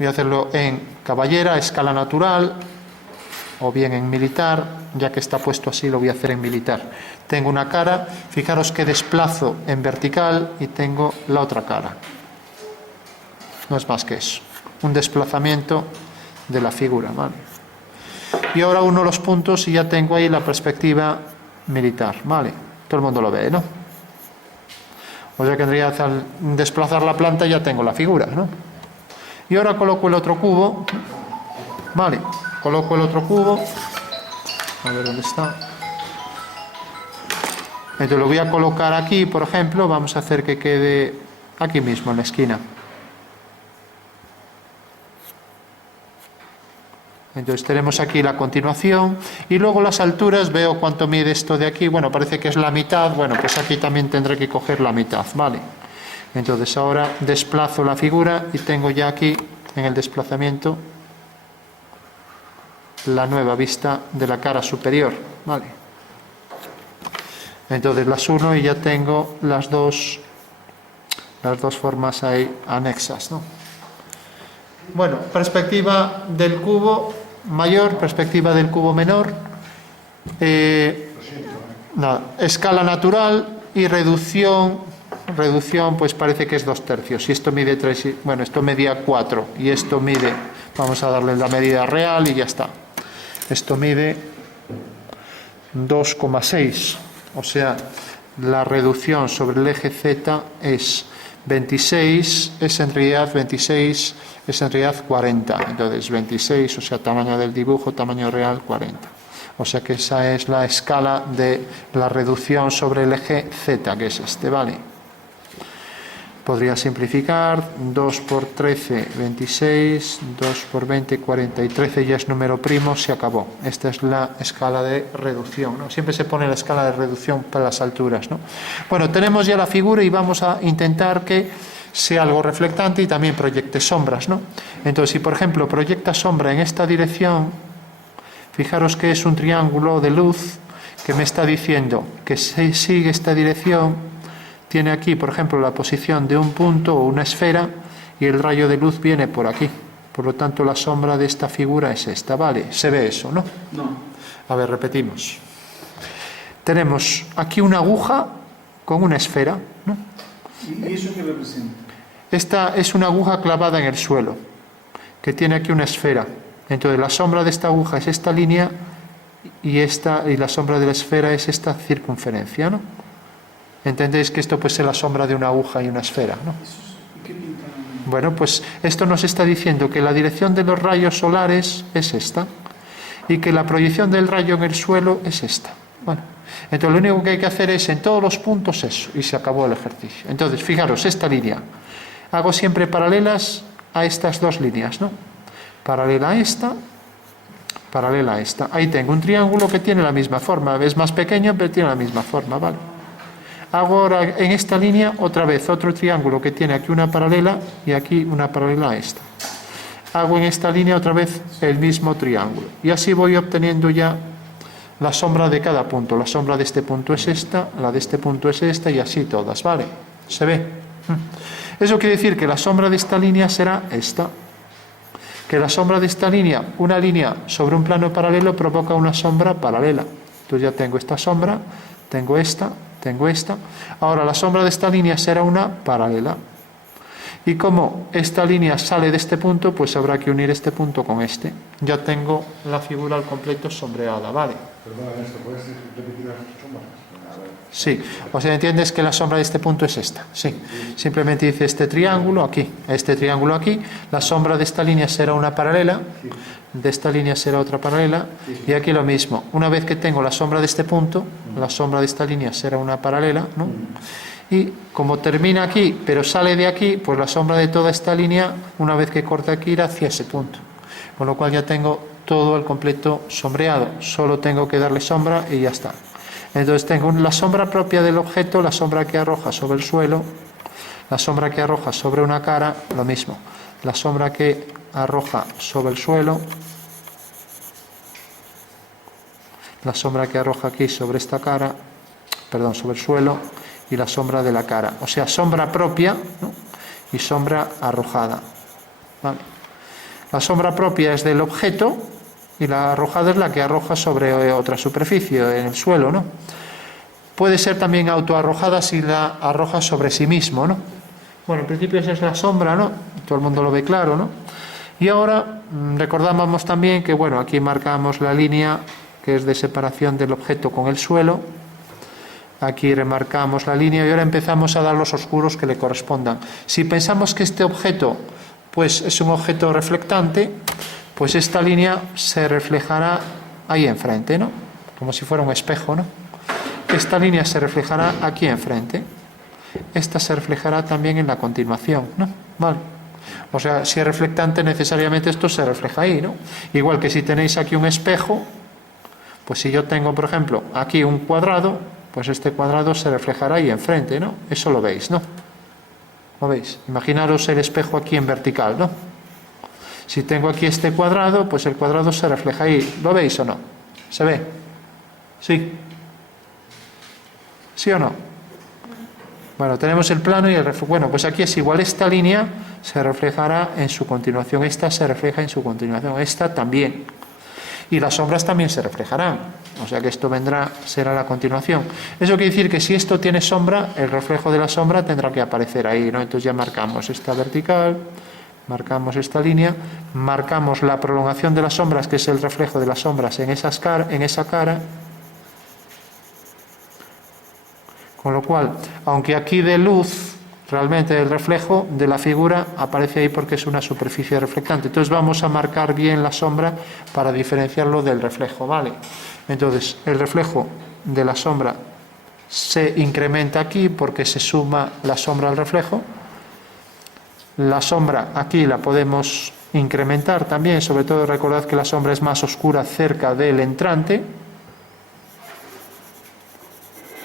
Voy a hacerlo en caballera, a escala natural, o bien en militar. Ya que está puesto así, lo voy a hacer en militar. Tengo una cara, fijaros que desplazo en vertical y tengo la otra cara. No es más que eso, un desplazamiento de la figura, ¿vale? Y ahora uno los puntos y ya tengo ahí la perspectiva militar, ¿vale? Todo el mundo lo ve, ¿no? O sea que al desplazar la planta ya tengo la figura, ¿no? Y ahora coloco el otro cubo, ¿vale? Coloco el otro cubo, a ver dónde está. Entonces lo voy a colocar aquí, por ejemplo, vamos a hacer que quede aquí mismo, en la esquina. Entonces tenemos aquí la continuación y luego las alturas, veo cuánto mide esto de aquí, bueno, parece que es la mitad, bueno, pues aquí también tendré que coger la mitad, ¿vale? Entonces ahora desplazo la figura y tengo ya aquí, en el desplazamiento, la nueva vista de la cara superior, ¿vale? Entonces las uno y ya tengo las dos formas ahí anexas, ¿no? Bueno, perspectiva del cubo mayor, perspectiva del cubo menor, escala natural y reducción, pues parece que es 2/3, y esto mide 3, bueno, esto medía 4 y esto mide, vamos a darle la medida real y ya está, esto mide 2,6, o sea, la reducción sobre el eje Z es 26, es en realidad 26, es en realidad 40, entonces 26, o sea, tamaño del dibujo, tamaño real 40, o sea que esa es la escala de la reducción sobre el eje Z, que es este, ¿vale? Podría simplificar, 2 por 13, 26, 2 por 20, 40, y 13 ya es número primo, se acabó. Esta es la escala de reducción, ¿no? Siempre se pone la escala de reducción para las alturas, ¿no? Bueno, tenemos ya la figura y vamos a intentar que sea algo reflectante y también proyecte sombras, ¿no? Entonces, si por ejemplo proyecta sombra en esta dirección, fijaros que es un triángulo de luz que me está diciendo que si sigue esta dirección, tiene aquí, por ejemplo, la posición de un punto o una esfera y el rayo de luz viene por aquí. Por lo tanto, la sombra de esta figura es esta, ¿vale? ¿Se ve eso, no? No. A ver, repetimos. Tenemos aquí una aguja con una esfera, ¿no? ¿Y eso qué representa? Esta es una aguja clavada en el suelo, que tiene aquí una esfera. Entonces, la sombra de esta aguja es esta línea y la sombra de la esfera es esta circunferencia, ¿no? ¿Entendéis que esto puede ser la sombra de una aguja y una esfera, ¿no? ¿Qué pinta? Bueno, pues esto nos está diciendo que la dirección de los rayos solares es esta y que la proyección del rayo en el suelo es esta. Bueno, entonces lo único que hay que hacer es en todos los puntos eso y se acabó el ejercicio. Entonces, fijaros, esta línea, hago siempre paralelas a estas dos líneas, ¿no? Paralela a esta, paralela a esta. Ahí tengo un triángulo que tiene la misma forma, es más pequeño pero tiene la misma forma, ¿vale? Hago ahora en esta línea otra vez otro triángulo que tiene aquí una paralela y aquí una paralela a esta. Hago en esta línea otra vez el mismo triángulo y así voy obteniendo ya la sombra de cada punto. La sombra de este punto es esta, la de este punto es esta y así todas, ¿vale? ¿Se ve? Eso quiere decir que la sombra de esta línea será esta. Que la sombra de esta línea, una línea sobre un plano paralelo provoca una sombra paralela. Entonces ya tengo esta sombra, tengo esta. Ahora la sombra de esta línea será una paralela. Y como esta línea sale de este punto, pues habrá que unir este punto con este. Ya tengo la figura al completo sombreada, ¿vale? Perdona, Ernesto, ¿puedes repetir las sombras? Sí, o sea, entiendes que la sombra de este punto es esta, sí. Simplemente dice este triángulo aquí, la sombra de esta línea será una paralela, de esta línea será otra paralela, y aquí lo mismo. Una vez que tengo la sombra de este punto, la sombra de esta línea será una paralela, ¿no? Y como termina aquí, pero sale de aquí, pues la sombra de toda esta línea, una vez que corta aquí, irá hacia ese punto. Con lo cual ya tengo todo el completo sombreado, solo tengo que darle sombra y ya está. Entonces tengo la sombra propia del objeto, la sombra que arroja sobre el suelo, la sombra que arroja sobre una cara, lo mismo. La sombra que arroja sobre el suelo, la sombra que arroja aquí sobre esta cara, perdón, sobre el suelo, y la sombra de la cara. O sea, sombra propia, ¿no? Y sombra arrojada. ¿Vale? La sombra propia es del objeto y la arrojada es la que arroja sobre otra superficie, en el suelo, ¿no? Puede ser también autoarrojada si la arroja sobre sí mismo, ¿no? Bueno, en principio esa es la sombra, ¿no? Todo el mundo lo ve claro, ¿no? Y ahora recordábamos también que, bueno, aquí marcamos la línea que es de separación del objeto con el suelo. Aquí remarcamos la línea y ahora empezamos a dar los oscuros que le correspondan. Si pensamos que este objeto pues es un objeto reflectante, pues esta línea se reflejará ahí enfrente, ¿no? Como si fuera un espejo, ¿no? Esta línea se reflejará aquí enfrente. Esta se reflejará también en la continuación, ¿no? Vale. O sea, si es reflectante, necesariamente esto se refleja ahí, ¿no? Igual que si tenéis aquí un espejo, pues si yo tengo, por ejemplo, aquí un cuadrado, pues este cuadrado se reflejará ahí enfrente, ¿no? Eso lo veis, ¿no? ¿Lo veis? Imaginaros el espejo aquí en vertical, ¿no? Si tengo aquí este cuadrado, pues el cuadrado se refleja ahí. ¿Lo veis o no? ¿Se ve? ¿Sí? ¿Sí o no? Bueno, tenemos el plano y el reflejo. Bueno, pues aquí es igual. Esta línea se reflejará en su continuación. Esta se refleja en su continuación. Esta también. Y las sombras también se reflejarán. O sea que esto será la continuación. Eso quiere decir que si esto tiene sombra, el reflejo de la sombra tendrá que aparecer ahí, ¿no? Entonces ya marcamos esta vertical, marcamos esta línea, marcamos la prolongación de las sombras, que es el reflejo de las sombras en esa cara. Con lo cual, aunque aquí de luz, realmente el reflejo de la figura aparece ahí porque es una superficie reflectante. Entonces vamos a marcar bien la sombra para diferenciarlo del reflejo, ¿vale? Entonces, el reflejo de la sombra se incrementa aquí porque se suma la sombra al reflejo. La sombra aquí la podemos incrementar también, sobre todo recordad que la sombra es más oscura cerca del entrante.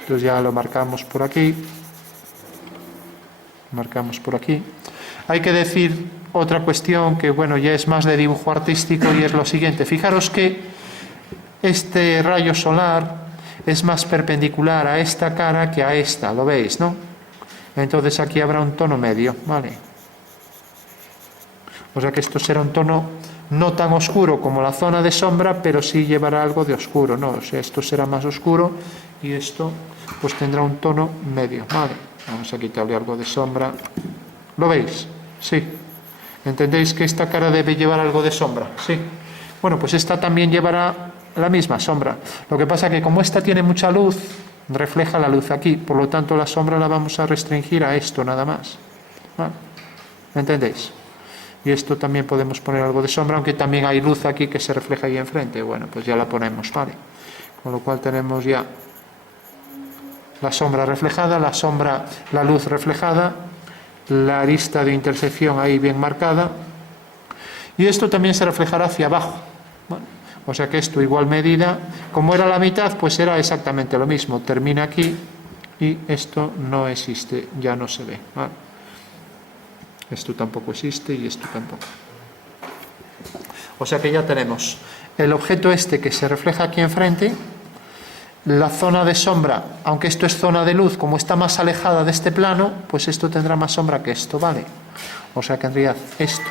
Entonces ya lo marcamos por aquí. Marcamos por aquí. Hay que decir otra cuestión que, bueno, ya es más de dibujo artístico y es lo siguiente. Fijaros que este rayo solar es más perpendicular a esta cara que a esta, ¿lo veis, no? Entonces aquí habrá un tono medio, ¿vale? O sea que esto será un tono no tan oscuro como la zona de sombra, pero sí llevará algo de oscuro, ¿no? O sea, esto será más oscuro y esto pues tendrá un tono medio, ¿vale? Vamos a quitarle algo de sombra. ¿Lo veis? Sí. ¿Entendéis que esta cara debe llevar algo de sombra? Sí. Bueno, pues esta también llevará la misma sombra. Lo que pasa que como esta tiene mucha luz, refleja la luz aquí. Por lo tanto, la sombra la vamos a restringir a esto nada más. ¿Vale? ¿Entendéis? Y esto también podemos poner algo de sombra, aunque también hay luz aquí que se refleja ahí enfrente. Bueno, pues ya la ponemos, ¿vale? Con lo cual tenemos ya la sombra reflejada, la luz reflejada, la arista de intersección ahí bien marcada. Y esto también se reflejará hacia abajo. Bueno, o sea que esto igual medida, como era la mitad, pues era exactamente lo mismo. Termina aquí y esto no existe, ya no se ve, ¿vale? Esto tampoco existe y esto tampoco. O sea que ya tenemos el objeto este que se refleja aquí enfrente, la zona de sombra, aunque esto es zona de luz, como está más alejada de este plano, pues esto tendrá más sombra que esto, ¿vale? O sea que en realidad esto.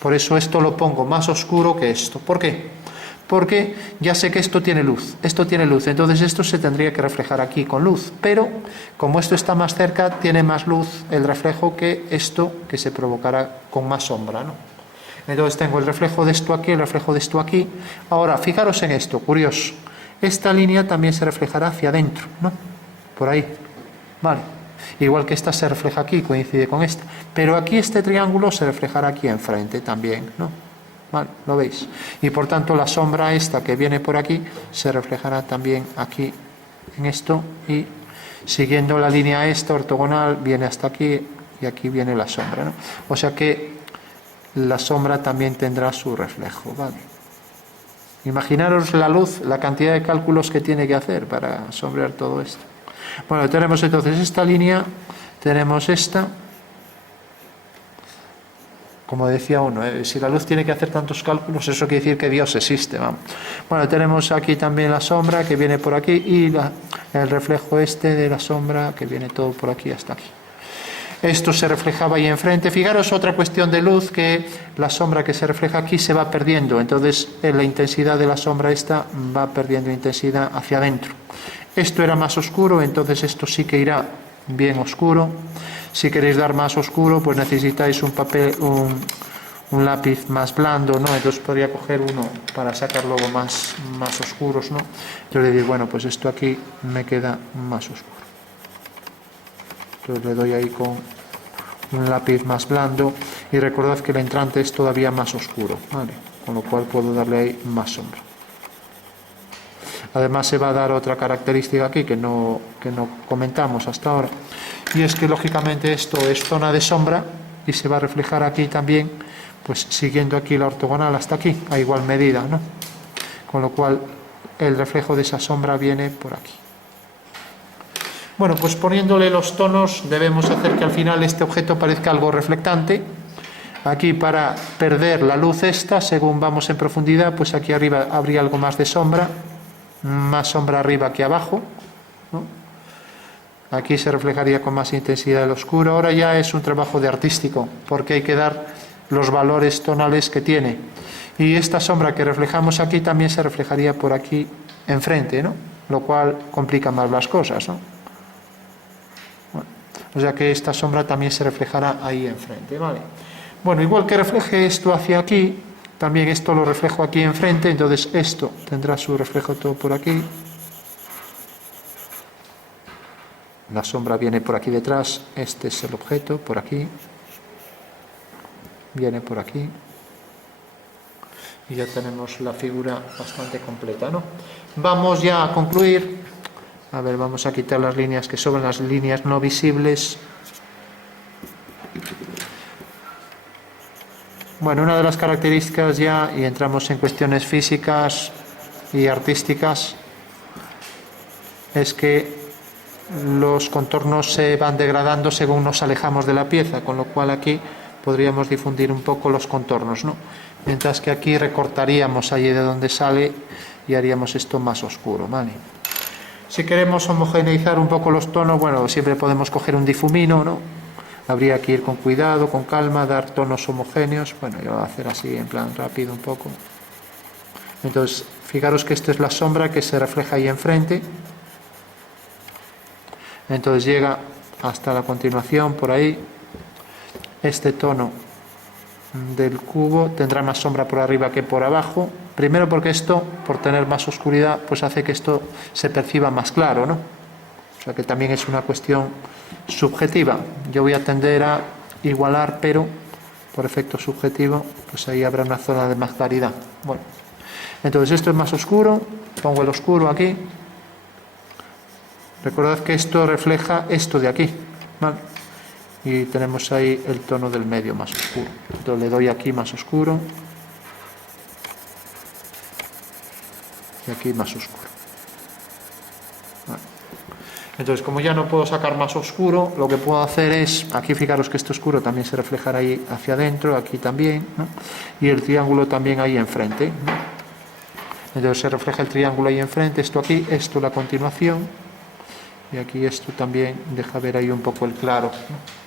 Por eso esto lo pongo más oscuro que esto. ¿Por qué? Porque ya sé que esto tiene luz, entonces esto se tendría que reflejar aquí con luz, pero como esto está más cerca, tiene más luz el reflejo que esto que se provocará con más sombra, ¿no? Entonces tengo el reflejo de esto aquí, el reflejo de esto aquí. Ahora, fijaros en esto, curioso. Esta línea también se reflejará hacia adentro, ¿no? Por ahí, vale. Igual que esta se refleja aquí, coincide con esta. Pero aquí este triángulo se reflejará aquí enfrente también, ¿no? Vale, ¿lo veis? Y por tanto la sombra esta que viene por aquí se reflejará también aquí en esto y siguiendo la línea esta ortogonal viene hasta aquí y aquí viene la sombra, ¿no? O sea que la sombra también tendrá su reflejo, ¿vale? Imaginaros la luz, la cantidad de cálculos que tiene que hacer para sombrear todo esto. Bueno, tenemos entonces esta línea, tenemos esta. Como decía uno, si la luz tiene que hacer tantos cálculos, eso quiere decir que Dios existe, vamos. Bueno, tenemos aquí también la sombra que viene por aquí y el reflejo este de la sombra que viene todo por aquí hasta aquí. Esto se reflejaba ahí enfrente. Fijaros otra cuestión de luz, que la sombra que se refleja aquí se va perdiendo. Entonces la intensidad de la sombra esta va perdiendo intensidad hacia adentro. Esto era más oscuro, entonces esto sí que irá bien oscuro. Si queréis dar más oscuro, pues necesitáis un papel, un lápiz más blando, ¿no? Entonces podría coger uno para sacar luego más oscuros, ¿no? Yo le digo, bueno, pues esto aquí me queda más oscuro. Entonces le doy ahí con un lápiz más blando y recordad que el entrante es todavía más oscuro, ¿vale? Con lo cual puedo darle ahí más sombra. Además se va a dar otra característica aquí que no comentamos hasta ahora, y es que lógicamente esto es zona de sombra y se va a reflejar aquí también, pues siguiendo aquí la ortogonal hasta aquí, a igual medida, ¿no? Con lo cual el reflejo de esa sombra viene por aquí. Bueno, pues poniéndole los tonos debemos hacer que al final este objeto parezca algo reflectante. Aquí, para perder la luz esta, según vamos en profundidad, pues aquí arriba habría algo más de sombra, más sombra arriba que abajo, ¿no? Aquí se reflejaría con más intensidad el oscuro. Ahora ya es un trabajo de artístico, porque hay que dar los valores tonales que tiene. Y esta sombra que reflejamos aquí también se reflejaría por aquí enfrente, ¿no? Lo cual complica más las cosas, ¿no? Bueno, o sea que esta sombra también se reflejará ahí enfrente, ¿vale? Bueno, igual que refleje esto hacia aquí, también esto lo reflejo aquí enfrente, entonces esto tendrá su reflejo todo por aquí. La sombra viene por aquí detrás, este es el objeto, por aquí. Viene por aquí. Y ya tenemos la figura bastante completa, ¿no? Vamos ya a concluir. A ver, vamos a quitar las líneas que sobran, las líneas no visibles. Bueno, una de las características ya, y entramos en cuestiones físicas y artísticas, es que los contornos se van degradando según nos alejamos de la pieza, con lo cual aquí podríamos difundir un poco los contornos, ¿no? Mientras que aquí recortaríamos allí de donde sale y haríamos esto más oscuro, ¿vale? Si queremos homogeneizar un poco los tonos, bueno, siempre podemos coger un difumino, ¿no? Habría que ir con cuidado, con calma, dar tonos homogéneos. Bueno, yo voy a hacer así en plan rápido un poco. Entonces, fijaros que esta es la sombra que se refleja ahí enfrente. Entonces llega hasta la continuación por ahí. Este tono del cubo tendrá más sombra por arriba que por abajo. Primero porque esto, por tener más oscuridad, pues hace que esto se perciba más claro, ¿no? O sea que también es una cuestión subjetiva. Yo voy a tender a igualar, pero por efecto subjetivo, pues ahí habrá una zona de más claridad. Bueno, entonces esto es más oscuro, pongo el oscuro aquí. Recordad que esto refleja esto de aquí, ¿vale? Y tenemos ahí el tono del medio más oscuro. Entonces le doy aquí más oscuro y aquí más oscuro. Vale. Entonces, como ya no puedo sacar más oscuro, lo que puedo hacer es, aquí fijaros que este oscuro también se reflejará ahí hacia adentro, aquí también, ¿no? Y el triángulo también ahí enfrente, ¿no? Entonces se refleja el triángulo ahí enfrente, esto aquí, esto la continuación, y aquí esto también deja ver ahí un poco el claro, ¿no?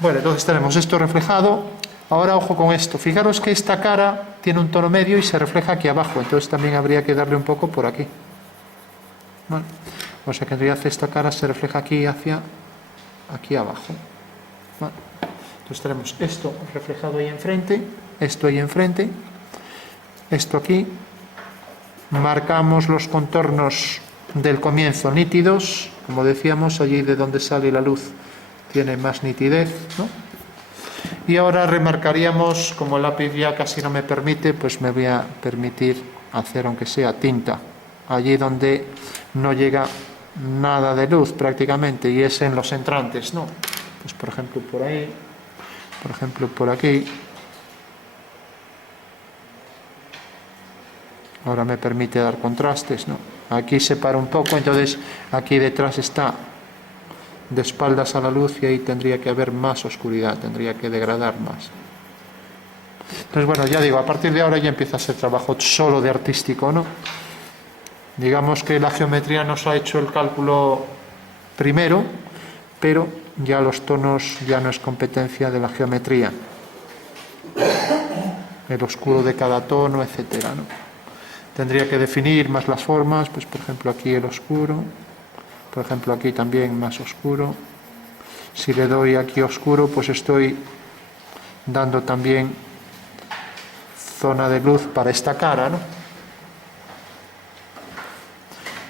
Bueno, entonces tenemos esto reflejado. Ahora ojo con esto, fijaros que esta cara tiene un tono medio y se refleja aquí abajo, entonces también habría que darle un poco por aquí. Bueno, o sea que en realidad esta cara se refleja aquí hacia aquí abajo. Bueno, entonces tenemos esto reflejado ahí enfrente, esto ahí enfrente, esto aquí. Marcamos los contornos del comienzo nítidos, como decíamos, allí de donde sale la luz tiene más nitidez, ¿no? Y ahora remarcaríamos, como el lápiz ya casi no me permite, pues me voy a permitir hacer aunque sea tinta, allí donde no llega nada de luz prácticamente, y es en los entrantes, ¿no? Pues por ejemplo por ahí, por ejemplo por aquí. Ahora me permite dar contrastes, ¿no? Aquí separa un poco, entonces aquí detrás está de espaldas a la luz y ahí tendría que haber más oscuridad, tendría que degradar más. Entonces, bueno, ya digo, a partir de ahora ya empieza a ser trabajo solo de artístico, ¿no? Digamos que la geometría nos ha hecho el cálculo primero, pero ya los tonos ya no es competencia de la geometría, el oscuro de cada tono, etcétera, ¿no? Tendría que definir más las formas, pues por ejemplo aquí el oscuro, por ejemplo aquí también más oscuro. Si le doy aquí oscuro, pues estoy dando también zona de luz para esta cara, ¿no?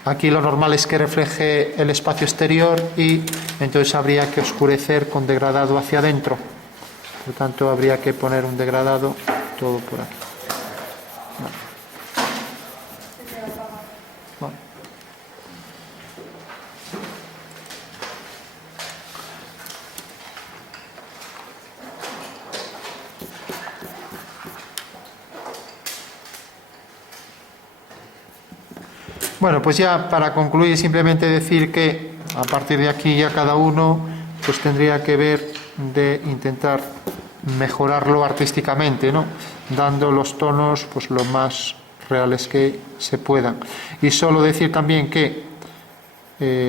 Aquí lo normal es que refleje el espacio exterior y entonces habría que oscurecer con degradado hacia adentro. Por lo tanto, habría que poner un degradado todo por aquí. Vale. Vale. Bueno, pues ya para concluir simplemente decir que a partir de aquí ya cada uno pues tendría que ver de intentar mejorarlo artísticamente, ¿no? Dando los tonos pues lo más reales que se puedan. Y solo decir también que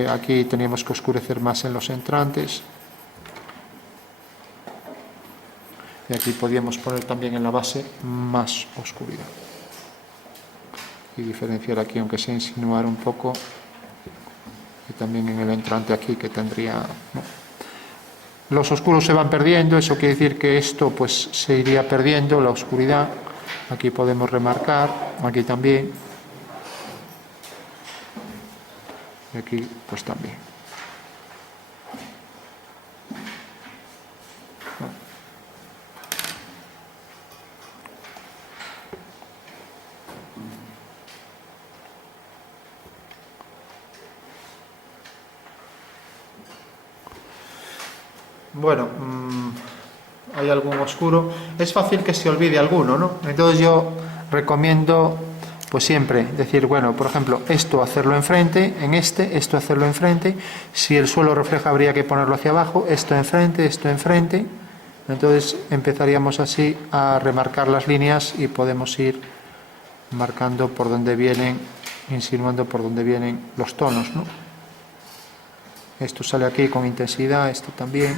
aquí teníamos que oscurecer más en los entrantes. Y aquí podíamos poner también en la base más oscuridad. Y diferenciar aquí, aunque sea insinuar un poco, y también en el entrante aquí que tendría, ¿no? Los oscuros se van perdiendo, eso quiere decir que esto pues se iría perdiendo, la oscuridad. Aquí podemos remarcar, aquí también, y aquí pues también. Bueno, hay algún oscuro. Es fácil que se olvide alguno, ¿no? Entonces yo recomiendo, pues siempre decir, bueno, por ejemplo, esto hacerlo enfrente, esto hacerlo enfrente. Si el suelo refleja habría que ponerlo hacia abajo, esto enfrente, esto enfrente. Entonces empezaríamos así a remarcar las líneas y podemos ir marcando por dónde vienen, insinuando por dónde vienen los tonos, ¿no? Esto sale aquí con intensidad, esto también.